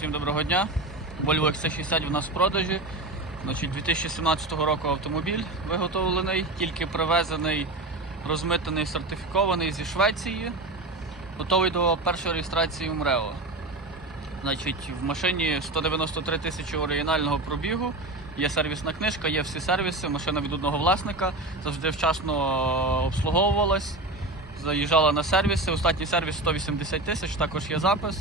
Всім доброго дня. Volvo XC60 у нас в продажі. Значить, 2017 року автомобіль виготовлений, тільки привезений, розмитаний, сертифікований зі Швеції. Готовий до першої реєстрації в МРЕО. Значить, в машині 193 тисячі оригінального пробігу. Є сервісна книжка, є всі сервіси, машина від одного власника, завжди вчасно обслуговувалась, заїжджала на сервіси. Останній сервіс 180 тисяч, також є запис.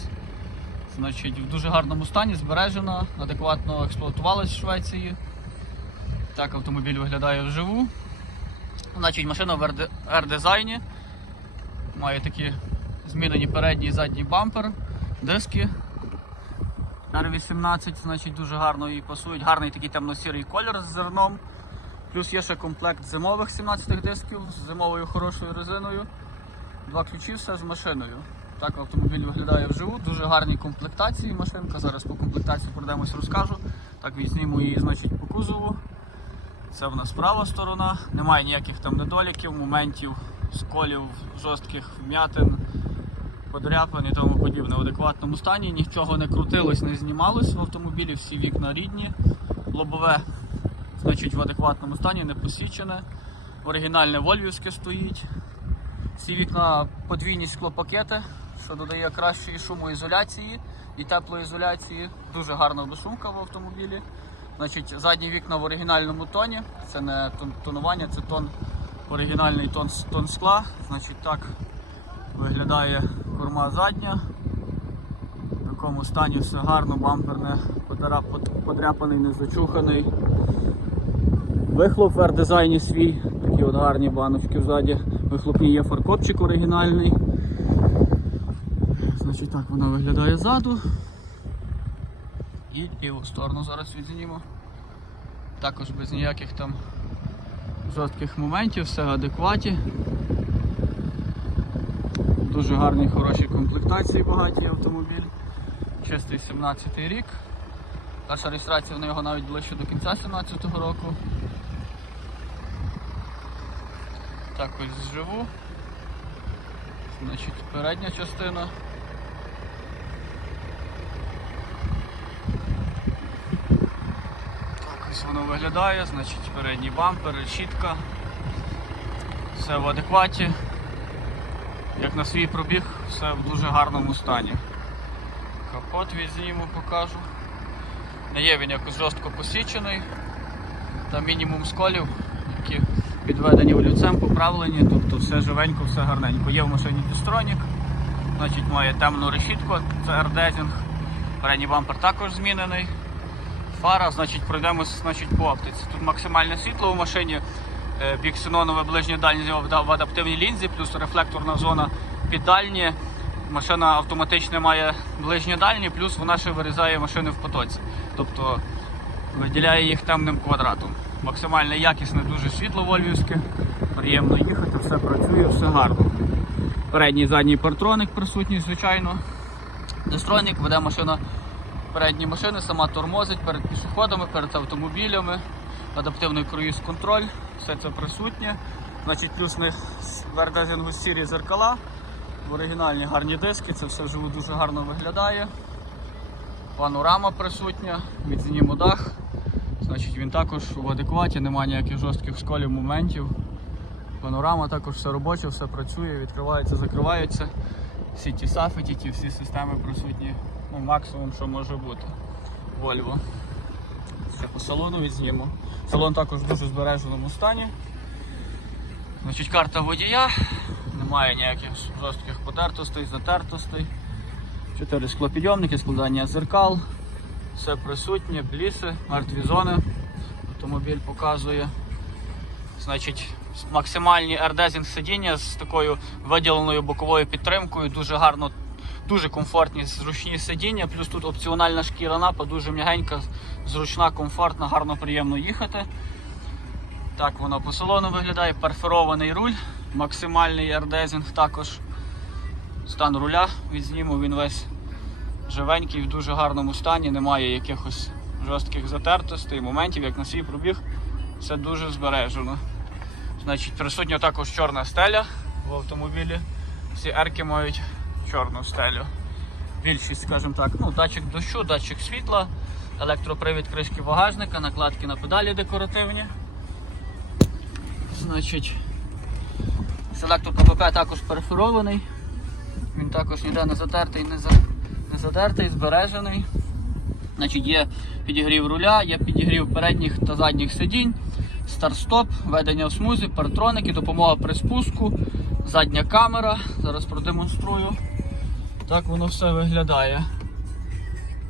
Значить, в дуже гарному стані, збережена, адекватно експлуатувалась в Швеції. Так автомобіль виглядає вживу. Значить, машина в R-дизайні. Має такі змінені передній і задній бампер, диски. R18, значить, дуже гарно їй пасують. Гарний такий темно-сірий колір з зерном. Плюс є ще комплект зимових 17 дисків з зимовою хорошою резиною. Два ключі, все з машиною. Так автомобіль виглядає вживу, дуже гарні комплектації машинка. Зараз по комплектації пройдемось розкажу. Так візьмемо її значить, по кузову. Це в нас права сторона. Немає ніяких там недоліків, моментів, сколів, жорстких вм'ятин, подряпин і тому подібне. В адекватному стані нічого не крутилось, не знімалось в автомобілі, всі вікна рідні. Лобове значить, в адекватному стані, не посічене. Оригінальне вольвівське стоїть. Всі вікна подвійні склопакети, що додає кращої шумоізоляції і теплоізоляції. Дуже гарна безшумка в автомобілі. Значить, задні вікна в оригінальному тоні. Це не тон- тонування, це тон оригінальний тон, тон скла. Значить, так виглядає корма задня. В такому стані все гарно, бампер не подряпаний, не зачуханий. Вихлоп в R-дизайні свій, такі от гарні баночки ззаді. Вихлопні є фаркопчик оригінальний. Значить так вона виглядає ззаду. І ліву сторону зараз відзнімемо. Також без ніяких там жорстких моментів, все адекваті. Дуже гарні, хороші комплектації, багаті автомобіль. Чистий 17 рік. Перша реєстрація в нього навіть ближче до кінця 17 року. Так ось зживу. Значить, передня частина. Так ось воно виглядає, значить передній бампер, решітка. Все в адекваті. Як на свій пробіг, все в дуже гарному стані. Капот відзніму, покажу. Не є він якось жорстко посічений. Там мінімум сколів, які підведені олівцем, поправлені, тобто все живенько, все гарненько. Є в машині дистронік, значить має темну решітку, це R-дезінг. Передній бампер також змінений. Фара, значить, пройдемось значить, по оптиці. Тут максимальне світло в машині, е, біксенонове ближнє дальнє в адаптивній лінзі, плюс рефлекторна зона під дальнє. Машина автоматично має ближнє дальнє, плюс вона ще вирізає машини в потоці. Тобто виділяє їх темним квадратом. Максимально якісне, дуже світло вольвівське, приємно їхати, все працює, все гарно. Передній задній партроник присутній, звичайно. Дестронік веде машина передні машини, сама тормозить перед пішоходами, перед автомобілями, адаптивний круїз контроль, все це присутнє. Значить, плюс в Ардезінгу сірі зеркала, в оригінальні гарні диски, це все вживу дуже гарно виглядає. Панорама присутня, відзнімо дах. Значить, він також в адекваті, немає ніяких жорстких сколів, моментів. Панорама також все робоче, все працює, відкривається, закривається. Всі ті сафи, ті, ті всі системи присутні. Ну, максимум, що може бути. Volvo. Ще по салону відзніму. Салон також в дуже збереженому стані. Значить, карта водія. Немає ніяких жорстких потертостей, затертостей. Чотири склопідйомники, складання зеркал. Все присутнє, бліси, мертві зони. Автомобіль показує. Значить, максимальні R-дезінг сидіння з такою виділеною боковою підтримкою, дуже гарно, дуже комфортні, зручні сидіння, плюс тут опціональна шкіра напа, дуже м'ягенька, зручна, комфортна, гарно приємно їхати. Так воно по салону виглядає, перфорований руль, максимальний R-дезінг також. Стан руля відзніму, він весь живенький, в дуже гарному стані, немає якихось жорстких затертостей, моментів, як на свій пробіг, все дуже збережено. Значить, присутня також чорна стеля в автомобілі. Всі ерки мають чорну стелю. більшість, скажімо так, ну, датчик дощу, датчик світла, електропривід кришки багажника, накладки на педалі декоративні. Значить, селектор КПП також перфорований. Він також ніде не затертий, не, за, не задертий, збережений. Значить, є підігрів руля, є підігрів передніх та задніх сидінь, старт-стоп, ведення в смузі, партроники, допомога при спуску, задня камера. Зараз продемонструю. Так воно все виглядає.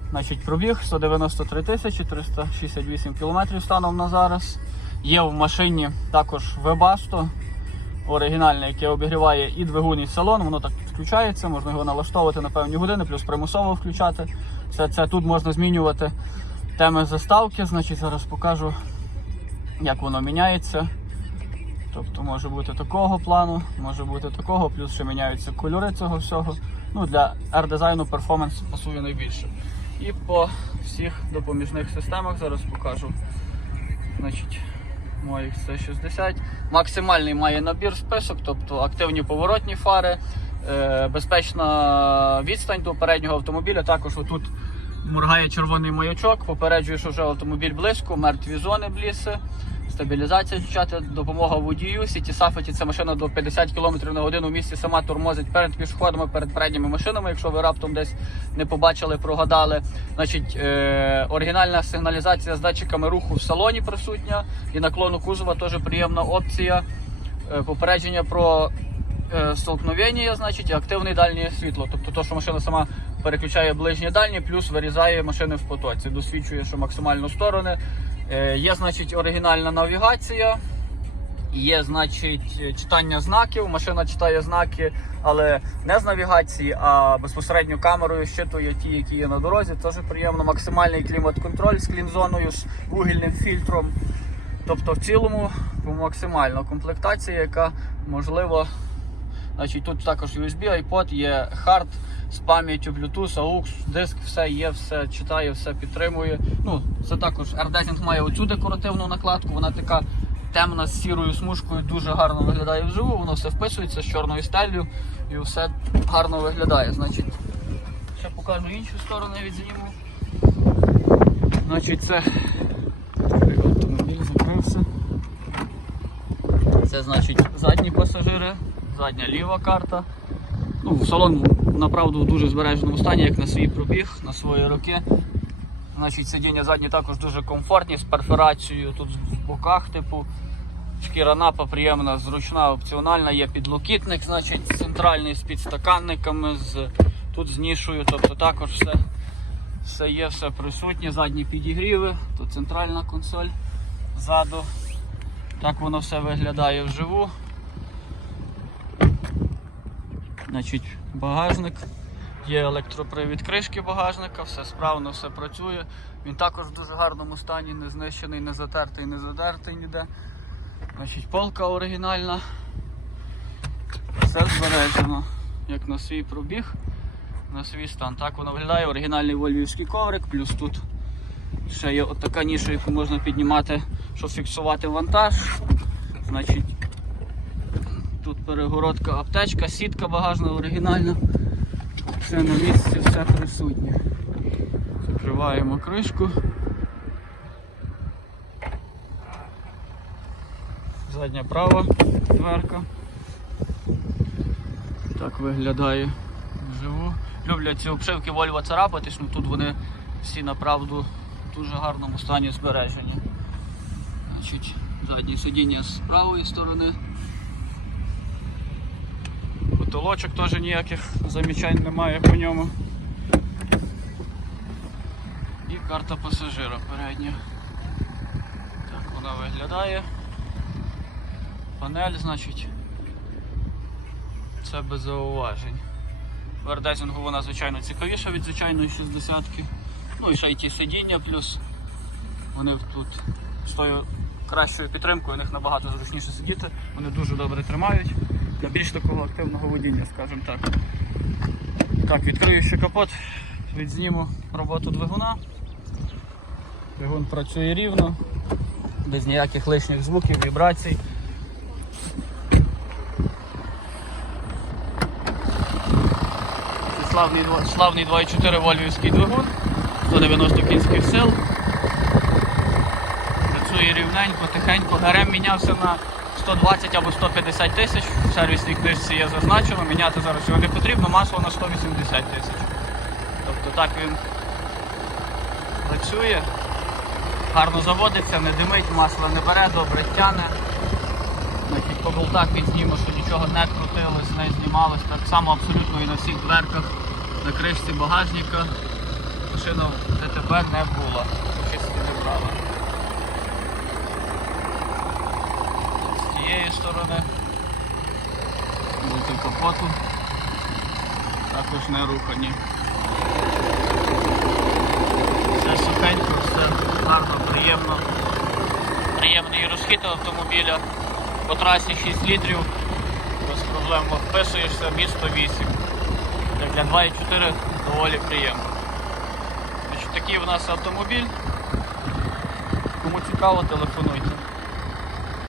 Значить, пробіг 193 тисячі 368 кілометрів станом на зараз. Є в машині також Webasto оригінальне, яке обігріває і двигун, і салон. Воно так підключається, можна його налаштовувати на певні години, плюс примусово включати. Все це тут можна змінювати теми заставки. Значить, зараз покажу, як воно міняється. Тобто може бути такого плану, може бути такого, плюс ще міняються кольори цього всього. Ну, Для R-дизайну перформанс пасує найбільше. І по всіх допоміжних системах зараз покажу. Значить, моїх C60. Максимальний має набір список, тобто активні поворотні фари, е, безпечна відстань до переднього автомобіля. Також отут моргає червоний маячок, попереджує, що вже автомобіль близько, мертві зони бліси, стабілізація включати, допомога водію. Сіті Сафеті це машина до 50 км на годину в місті сама тормозить перед пішоходами, перед передніми машинами. Якщо ви раптом десь не побачили, прогадали. Значить, е, оригінальна сигналізація з датчиками руху в салоні присутня і наклону кузова теж приємна опція. Е, попередження про е, столкновення, значить, і активне дальнє світло. Тобто то, що машина сама переключає ближнє дальнє, плюс вирізає машини в потоці. Досвідчує, що максимально сторони. Е, Є, значить, оригінальна навігація. Є, значить, читання знаків. Машина читає знаки, але не з навігації, а безпосередньо камерою щитує ті, які є на дорозі. Теж приємно. Максимальний клімат-контроль з клін-зоною, з вугільним фільтром. Тобто, в цілому максимальна комплектація, яка можливо. Значить, тут також USB, iPod, є хард з пам'яттю Bluetooth, AUX, диск, все є, все читає, все підтримує. Ну, це також AirDesing має оцю декоративну накладку, вона така темна з сірою смужкою, дуже гарно виглядає вживу, воно все вписується з чорною стеллю і все гарно виглядає. Значить, ще покажу іншу сторону відзніму. Значить, це автомобіль закрився. Це значить задні пасажири, задня ліва карта. Ну, салон направду в дуже збереженому стані, як на свій пробіг, на свої роки. Значить, сидіння задні також дуже комфортні, з перфорацією тут в боках, типу. Шкіра напа приємна, зручна, опціональна, є підлокітник, значить, центральний з підстаканниками, з, тут з нішою, тобто також все, все є, все присутнє, задні підігріви, тут центральна консоль ззаду. Так воно все виглядає вживу. Значить, багажник. Є електропривід кришки багажника, все справно, все працює. Він також в дуже гарному стані, не знищений, не затертий, не задертий ніде. Значить, полка оригінальна. Все збережено, як на свій пробіг, на свій стан. Так воно виглядає, оригінальний вольвівський коврик, плюс тут ще є отака ніша, яку можна піднімати, щоб фіксувати вантаж. Значить, перегородка аптечка, сітка багажна оригінальна. Все на місці, все присутнє. Закриваємо кришку. Задня права дверка. Так виглядає вживу. Люблять ці обшивки Volvo царапатись, ну тут вони всі направду в дуже гарному стані збережені. Значить, заднє сидіння з правої сторони. Потолочок теж ніяких замічань немає по ньому. І карта пасажира передня. Так вона виглядає. Панель, значить, це без зауважень. Вердезінгу вона, звичайно, цікавіша від звичайної 60-ки. Ну і ще й ті сидіння, плюс вони тут з тою кращою підтримкою, у них набагато зручніше сидіти, вони дуже добре тримають для більш такого активного водіння, скажімо так. Так, відкрию ще капот, відзніму роботу двигуна. Двигун працює рівно, без ніяких лишніх звуків, вібрацій. славний, славний 2.4 вольвівський двигун, 190 кінських сил. Рівненько, тихенько. ГРМ мінявся на 120 або 150 тисяч. В сервісній книжці є зазначено. Міняти зараз його не потрібно, масло на 180 тисяч. Тобто так він працює, гарно заводиться, не димить, масло не бере, добре тяне. Значить, по болтах підзнімо, що нічого не крутилось, не знімалось. Так само абсолютно і на всіх дверках на кришці багажника. Машина ДТП не була. Чистки не брала. Цієї сторони. Бути капоту. Також не рухані. Все сухенько, все гарно, приємно. Приємний розхід автомобіля. По трасі 6 літрів, без проблем вписуєшся, місто 8. Як для 2,4 доволі приємно. Такий у нас автомобіль. Кому цікаво, телефонуйте.